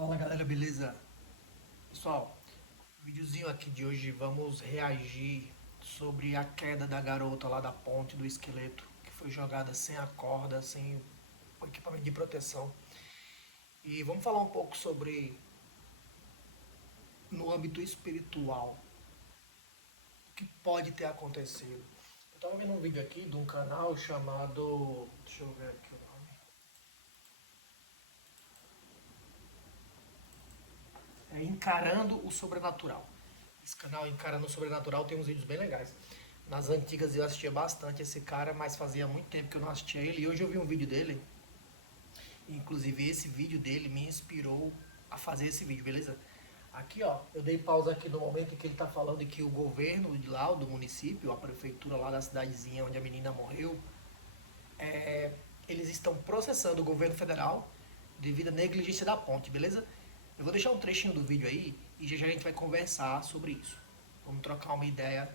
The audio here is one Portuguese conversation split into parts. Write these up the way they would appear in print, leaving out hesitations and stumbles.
Fala galera, beleza? Pessoal, videozinho aqui de hoje vamos reagir sobre a queda da garota lá da ponte do esqueleto, que foi jogada sem a corda, sem o equipamento de proteção. E vamos falar um pouco sobre no âmbito espiritual, o que pode ter acontecido. Eu tava vendo um vídeo aqui de um canal chamado, deixa eu ver aqui o nome. É Encarando o Sobrenatural. Esse canal Encarando o Sobrenatural tem uns vídeos bem legais. Nas antigas eu assistia bastante esse cara, mas fazia muito tempo que eu não assistia ele. E hoje eu vi um vídeo dele. Inclusive esse vídeo dele me inspirou a fazer esse vídeo, beleza? Aqui ó, eu dei pausa aqui no momento em que ele tá falando que o governo de lá, do município, a prefeitura lá da cidadezinha onde a menina morreu, eles estão processando o governo federal devido à negligência da ponte, beleza? Eu vou deixar um trechinho do vídeo aí e já a gente vai conversar sobre isso. Vamos trocar uma ideia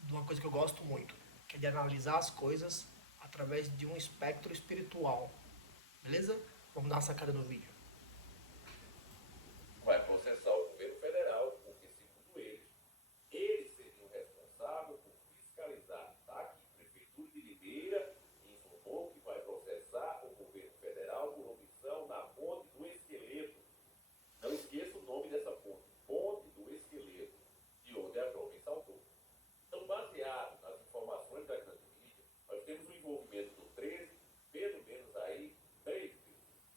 de uma coisa que eu gosto muito, que é de analisar as coisas através de um espectro espiritual, beleza? Vamos dar uma sacada no vídeo. Vai processar o governo federal, porque, segundo eles seriam responsáveis por fiscalizar. Está aqui, Prefeitura de Limeira informou que vai processar o governo federal por omissão na ponte do esqueleto. Não esqueça o nome dessa ponte, Ponte do Esqueleto, de onde a jovem saltou. Então, baseado nas informações da grande mídia, nós temos o envolvimento do 13, pelo menos aí, 3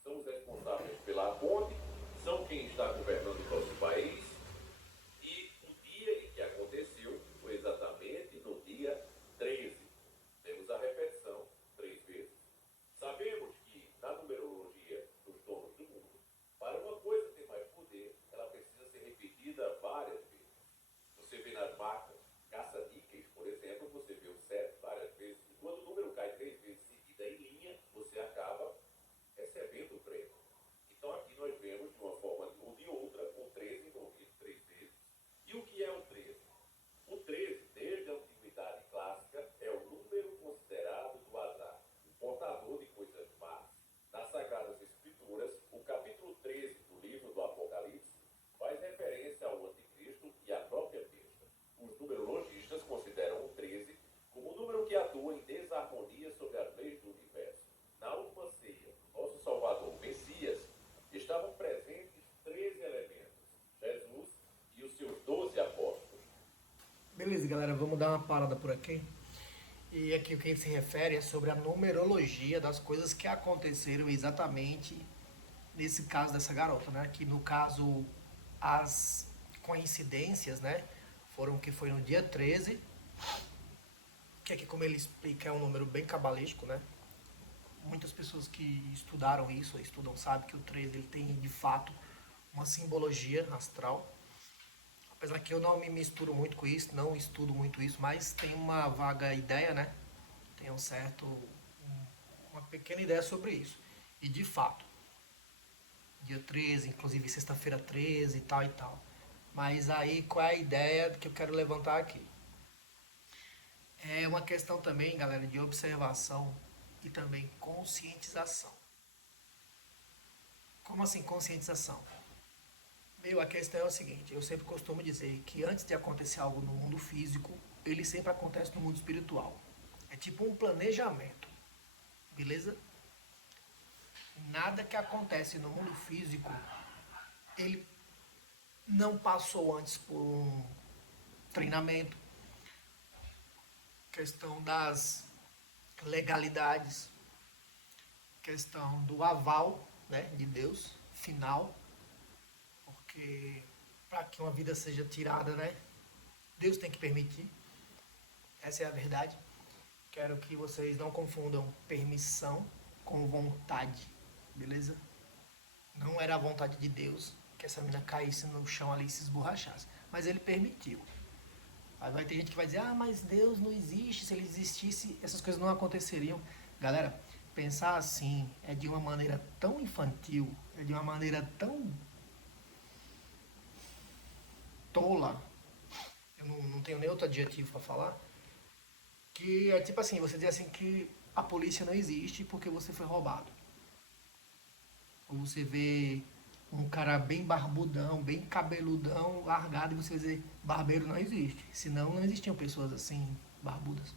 são os responsáveis pela ponte, são quem está governando o nosso país, e o dia em que aconteceu foi exatamente no dia 13. Temos a repetição 3 vezes. Sabemos que, na numerologia dos donos do mundo, para uma coisa ter mais poder, ela precisa ser repetida várias vezes. Você vê nas marcas caça-níqueis, por exemplo, você vê o 7 várias vezes, e quando o número cai 3 vezes seguida em linha, você acaba recebendo o prêmio. Então aqui nós vemos, de uma forma ou de outra, o 13 envolvido 3 vezes. E o que é o 13? O 13, desde a antiguidade clássica, é o número considerado do azar, o portador de coisas más. Nas Sagradas Escrituras, o capítulo 13 do livro do Apocalipse faz referência ao anticristo e à própria besta. Os numerologistas consideram o 13 como o número que atua em desarmonia sobre as leis do universo. Na última ceia, nosso Salvador, Messias, estavam presentes 13 elementos: Jesus e os seus 12 apóstolos. Beleza, galera, vamos dar uma parada por aqui. E aqui o que ele se refere é sobre a numerologia das coisas que aconteceram exatamente nesse caso dessa garota, né? Que no caso as coincidências, né? Foram que foi no dia 13, que aqui como ele explica é um número bem cabalístico, né? Muitas pessoas que estudaram isso, estudam, sabem que o 13 ele tem de fato uma simbologia astral. Apesar que eu não me misturo muito com isso, não estudo muito isso, mas tem uma vaga ideia, né? Tem uma pequena ideia sobre isso. E de fato, dia 13, inclusive sexta-feira 13 e tal e tal. Mas aí qual é a ideia que eu quero levantar aqui? É uma questão também, galera, de observação e também conscientização. Como assim conscientização? Meu, a questão é o seguinte, eu sempre costumo dizer que antes de acontecer algo no mundo físico, ele sempre acontece no mundo espiritual. É tipo um planejamento, beleza? Nada que acontece no mundo físico, ele não passou antes por um treinamento, questão das legalidades, questão do aval, né, de Deus, final, porque para que uma vida seja tirada, né, Deus tem que permitir. Essa é a verdade. Quero que vocês não confundam permissão com vontade, beleza? Não era a vontade de Deus que essa menina caísse no chão ali e se esborrachasse, mas ele permitiu. Aí vai ter gente que vai dizer, ah, mas Deus não existe, se ele existisse, essas coisas não aconteceriam. Galera, pensar assim é de uma maneira tão infantil, é de uma maneira tão tola, eu não tenho nem outro adjetivo para falar, que é tipo assim, você diz assim que a polícia não existe porque você foi roubado. Ou você vê um cara bem barbudão, bem cabeludão, largado, e você vai dizer, barbeiro não existe. Senão não existiam pessoas assim, barbudas.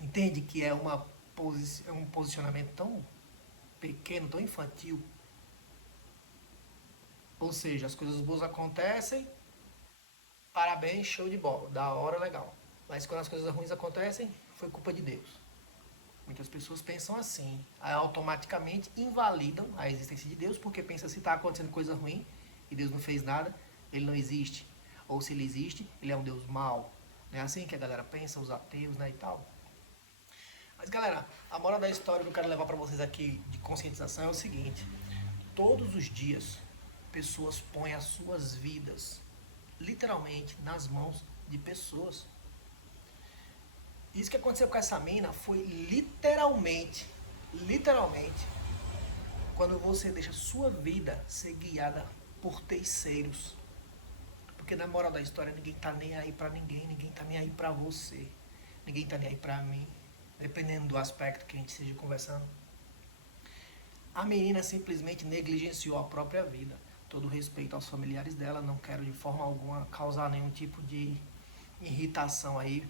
Entende que é, é um posicionamento tão pequeno, tão infantil. Ou seja, as coisas boas acontecem, parabéns, show de bola, da hora, legal. Mas quando as coisas ruins acontecem, foi culpa de Deus. Muitas pessoas pensam assim, aí automaticamente invalidam a existência de Deus, porque pensa se está acontecendo coisa ruim e Deus não fez nada, ele não existe. Ou se ele existe, ele é um Deus mau. Não é assim que a galera pensa, os ateus, né, e tal. Mas galera, a moral da história que eu quero levar para vocês aqui de conscientização é o seguinte: todos os dias, pessoas põem as suas vidas literalmente nas mãos de pessoas. Isso que aconteceu com essa mina foi literalmente, quando você deixa sua vida ser guiada por terceiros. Porque na moral da história, ninguém tá nem aí pra ninguém, ninguém tá nem aí pra você, ninguém tá nem aí pra mim, dependendo do aspecto que a gente esteja conversando. A menina simplesmente negligenciou a própria vida. Todo respeito aos familiares dela, não quero de forma alguma causar nenhum tipo de irritação aí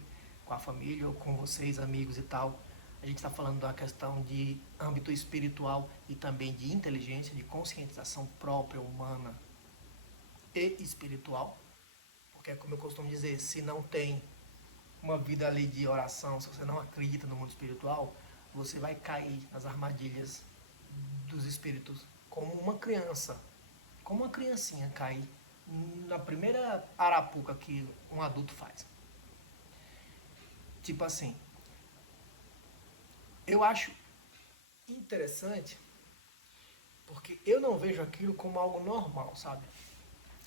com a família ou com vocês, amigos e tal. A gente está falando da questão de âmbito espiritual e também de inteligência, de conscientização própria, humana e espiritual. Porque, como eu costumo dizer, se não tem uma vida ali de oração, se você não acredita no mundo espiritual, você vai cair nas armadilhas dos espíritos como uma criança, como uma criancinha cai na primeira arapuca que um adulto faz. Tipo assim, eu acho interessante porque eu não vejo aquilo como algo normal, sabe?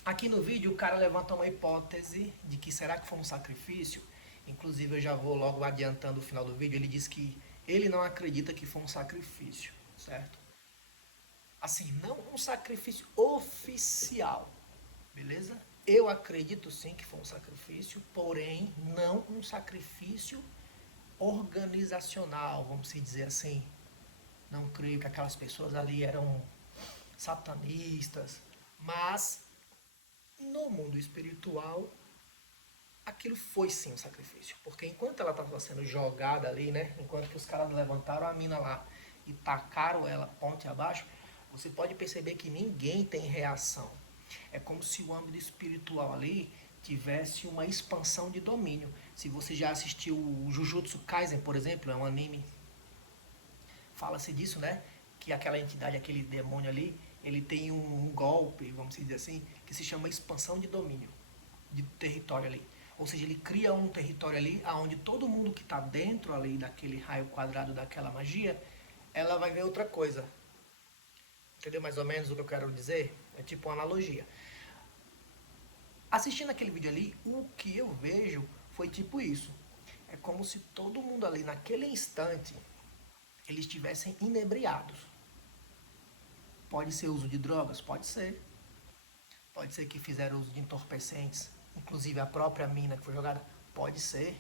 Aqui no vídeo o cara levanta uma hipótese de que será que foi um sacrifício. Inclusive eu já vou logo adiantando o final do vídeo. Ele diz que ele não acredita que foi um sacrifício, certo? Assim, não um sacrifício oficial, beleza? Eu acredito sim que foi um sacrifício, porém não um sacrifício organizacional, vamos dizer assim. Não creio que aquelas pessoas ali eram satanistas, mas no mundo espiritual aquilo foi sim um sacrifício, porque enquanto ela estava sendo jogada ali, né, enquanto que os caras levantaram a mina lá e tacaram ela ponte abaixo, você pode perceber que ninguém tem reação. É como se o âmbito espiritual ali tivesse uma expansão de domínio. Se você já assistiu o Jujutsu Kaisen, por exemplo, é um anime, fala-se disso, né? Que aquela entidade, aquele demônio ali, ele tem um golpe, vamos dizer assim, que se chama expansão de domínio, de território ali. Ou seja, ele cria um território ali, onde todo mundo que está dentro ali daquele raio quadrado daquela magia, ela vai ver outra coisa. Entendeu mais ou menos o que eu quero dizer? É tipo uma analogia. Assistindo aquele vídeo ali, o que eu vejo foi tipo isso. É como se todo mundo ali naquele instante eles estivessem inebriados. Pode ser uso de drogas? Pode ser. Pode ser que fizeram uso de entorpecentes, inclusive a própria mina que foi jogada? Pode ser.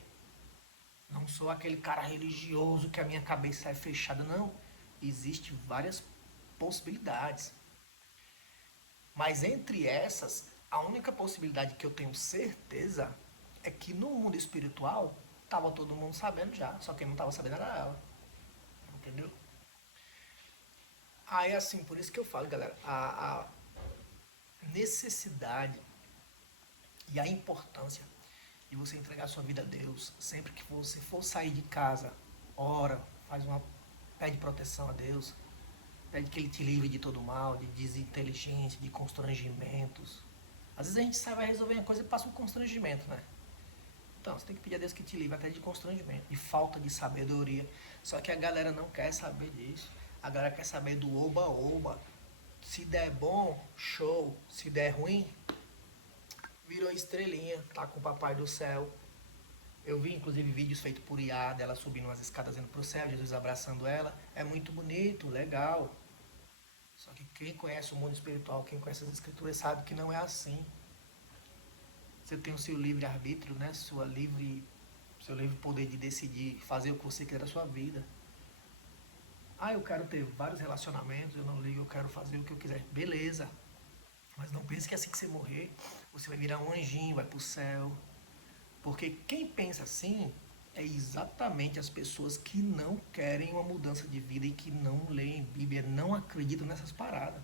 Não sou aquele cara religioso que a minha cabeça é fechada, não. Existem várias possibilidades. Mas entre essas, a única possibilidade que eu tenho certeza é que no mundo espiritual estava todo mundo sabendo já, só quem não estava sabendo era ela. Entendeu? Aí assim, por isso que eu falo, galera, a necessidade e a importância de você entregar sua vida a Deus, sempre que você for sair de casa, ora, pede proteção a Deus, pede que Ele te livre de todo mal, de desinteligência, de constrangimentos. Às vezes a gente sai, vai resolver uma coisa e passa um constrangimento, né? Então, você tem que pedir a Deus que te livre até de constrangimento, de falta de sabedoria. Só que a galera não quer saber disso. A galera quer saber do oba-oba. Se der bom, show. Se der ruim, virou estrelinha, tá com o papai do céu. Eu vi inclusive vídeos feitos por IA, dela subindo umas escadas indo pro céu, Jesus abraçando ela. É muito bonito, legal. Só que quem conhece o mundo espiritual, quem conhece as escrituras, sabe que não é assim. Você tem o seu livre-arbítrio, né? Seu livre poder de decidir, fazer o que você quer da sua vida. Ah, eu quero ter vários relacionamentos, eu não ligo, eu quero fazer o que eu quiser. Beleza. Mas não pense que assim que você morrer, você vai virar um anjinho, vai pro céu. Porque quem pensa assim é exatamente as pessoas que não querem uma mudança de vida e que não leem Bíblia, não acreditam nessas paradas.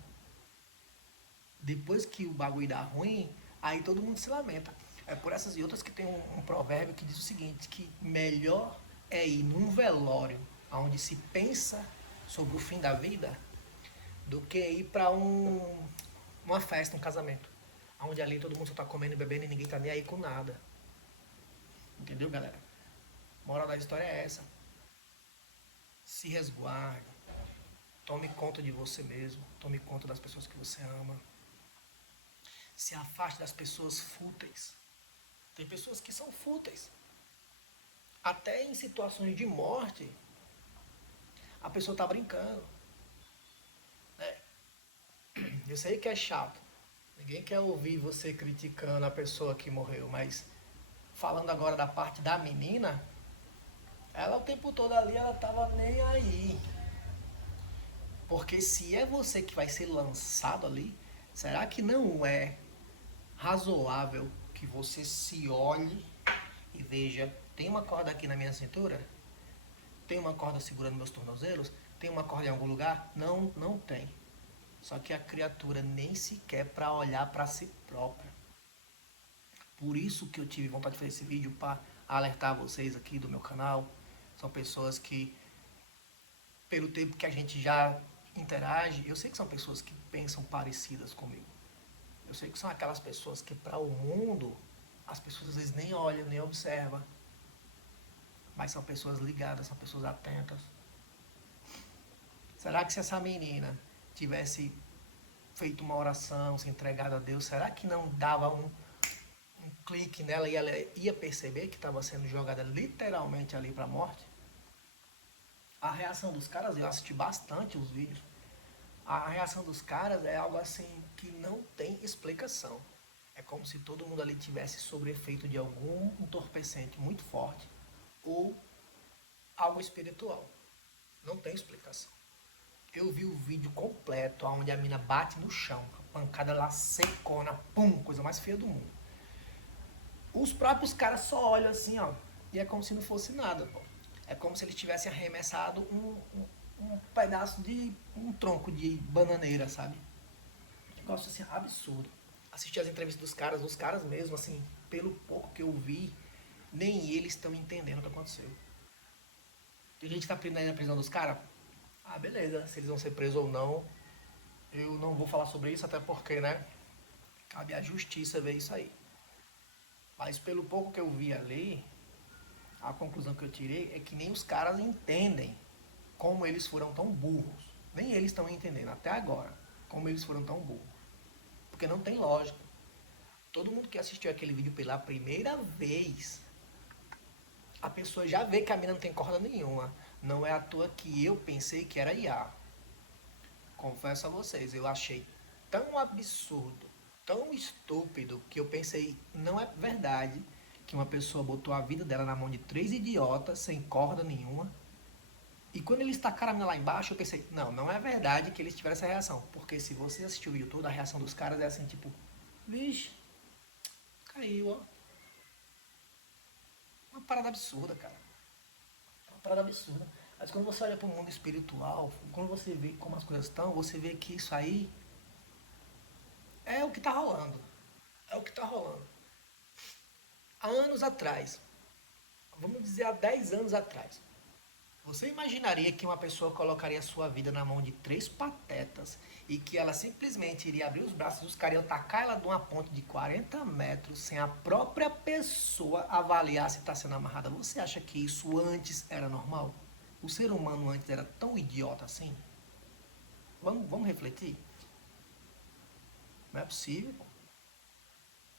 Depois que o bagulho dá ruim, aí todo mundo se lamenta. É por essas e outras que tem um provérbio que diz o seguinte, que melhor é ir num velório onde se pensa sobre o fim da vida do que ir para uma festa, um casamento. Onde ali todo mundo só tá comendo e bebendo e ninguém tá nem aí com nada. Entendeu, galera? A moral da história é essa. Se resguarde. Tome conta de você mesmo. Tome conta das pessoas que você ama. Se afaste das pessoas fúteis. Tem pessoas que são fúteis. Até em situações de morte, a pessoa tá brincando. Né? Eu sei que é chato. Ninguém quer ouvir você criticando a pessoa que morreu, mas falando agora da parte da menina, ela o tempo todo ali, ela tava nem aí. Porque se é você que vai ser lançado ali, será que não é razoável que você se olhe e veja, tem uma corda aqui na minha cintura? Tem uma corda segurando meus tornozelos? Tem uma corda em algum lugar? Não, não tem. Só que a criatura nem sequer para olhar para si própria. Por isso que eu tive vontade de fazer esse vídeo para alertar vocês aqui do meu canal. São pessoas que, pelo tempo que a gente já interage, eu sei que são pessoas que pensam parecidas comigo. Eu sei que são aquelas pessoas que para o mundo, as pessoas às vezes nem olham, nem observam. Mas são pessoas ligadas, são pessoas atentas. Será que se essa menina tivesse feito uma oração, se entregado a Deus, será que não dava um clique nela e ela ia perceber que estava sendo jogada literalmente ali para a morte? A reação dos caras, eu assisti bastante os vídeos, a reação dos caras é algo assim que não tem explicação. É como se todo mundo ali tivesse sob efeito de algum entorpecente muito forte ou algo espiritual. Não tem explicação. Eu vi o vídeo completo, onde a mina bate no chão, a pancada lá secona, pum, coisa mais feia do mundo. Os próprios caras só olham assim, ó, e é como se não fosse nada, pô. É como se eles tivessem arremessado um pedaço de um tronco de bananeira, sabe? Um negócio assim, absurdo. Assisti as entrevistas dos caras mesmo, assim, pelo pouco que eu vi, nem eles estão entendendo o que aconteceu. Tem gente que tá preso na prisão dos caras. Ah, beleza, se eles vão ser presos ou não, eu não vou falar sobre isso, até porque, né, cabe à justiça ver isso aí. Mas pelo pouco que eu vi ali, a conclusão que eu tirei é que nem os caras entendem como eles foram tão burros. Nem eles estão entendendo, até agora, como eles foram tão burros. Porque não tem lógica. Todo mundo que assistiu aquele vídeo pela primeira vez, a pessoa já vê que a mina não tem corda nenhuma. Não é à toa que eu pensei que era IA. Confesso a vocês, eu achei tão absurdo, tão estúpido, que eu pensei, não é verdade que uma pessoa botou a vida dela na mão de 3 idiotas, sem corda nenhuma. E quando eles tacaram a mina lá embaixo, eu pensei, não, não é verdade que eles tiveram essa reação. Porque se você assistiu o vídeo todo, a reação dos caras é assim, tipo, vixe, caiu, ó. Uma parada absurda, cara. Uma parada absurda. Mas quando você olha para o mundo espiritual, quando você vê como as coisas estão, você vê que isso aí é o que está rolando. É o que está rolando. Há anos atrás, vamos dizer há 10 anos atrás, você imaginaria que uma pessoa colocaria a sua vida na mão de 3 patetas e que ela simplesmente iria abrir os braços e os caras iam tacar ela de uma ponte de 40 metros sem a própria pessoa avaliar se está sendo amarrada? Você acha que isso antes era normal? O ser humano antes era tão idiota assim? Vamos refletir? Não é possível.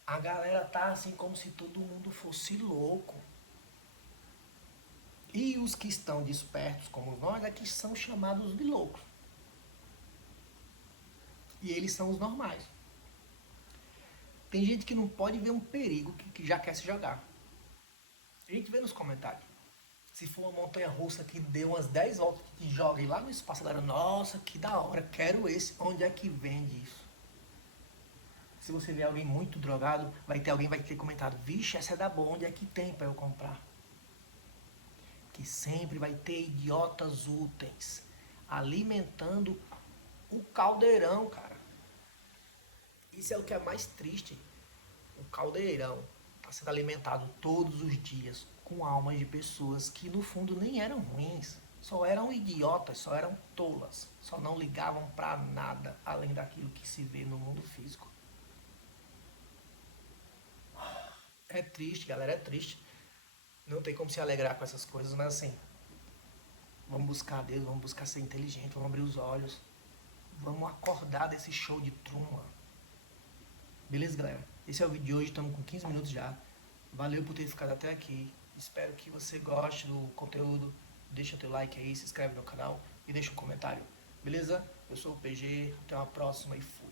A galera tá assim como se todo mundo fosse louco. E os que estão despertos como nós é que são chamados de loucos. E eles são os normais. Tem gente que não pode ver um perigo que já quer se jogar. A gente vê nos comentários. Se for uma montanha russa que deu umas 10 voltas e joga lá no espaço, a galera, nossa, que da hora, quero esse. Onde é que vende isso? Se você vê alguém muito drogado, alguém vai ter comentado, vixe, essa é da boa, onde é que tem para eu comprar? Que sempre vai ter idiotas úteis alimentando o caldeirão, cara. Isso é o que é mais triste. O caldeirão está sendo alimentado todos os dias com almas de pessoas que no fundo nem eram ruins, só eram idiotas, só eram tolas, só não ligavam para nada além daquilo que se vê no mundo físico. É triste, galera, é triste. Não tem como se alegrar com essas coisas, mas assim, vamos buscar Deus, vamos buscar ser inteligente, vamos abrir os olhos, vamos acordar desse show de Truman. Beleza, galera? Esse é o vídeo de hoje, estamos com 15 minutos já. Valeu por ter ficado até aqui. Espero que você goste do conteúdo. Deixa teu like aí, se inscreve no canal e deixa um comentário. Beleza? Eu sou o PG, até uma próxima e fui.